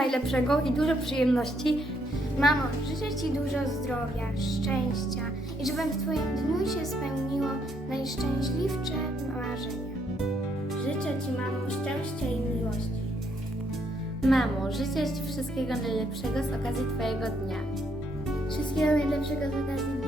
najlepszego i dużo przyjemności. Mamo, życzę Ci dużo zdrowia, szczęścia i żeby w Twoim dniu się spełniło najszczęśliwsze marzenia. Życzę Ci, mamo, szczęścia i miłości. Mamo, życzę Ci wszystkiego najlepszego z okazji Twojego dnia. Wszystkiego najlepszego z okazji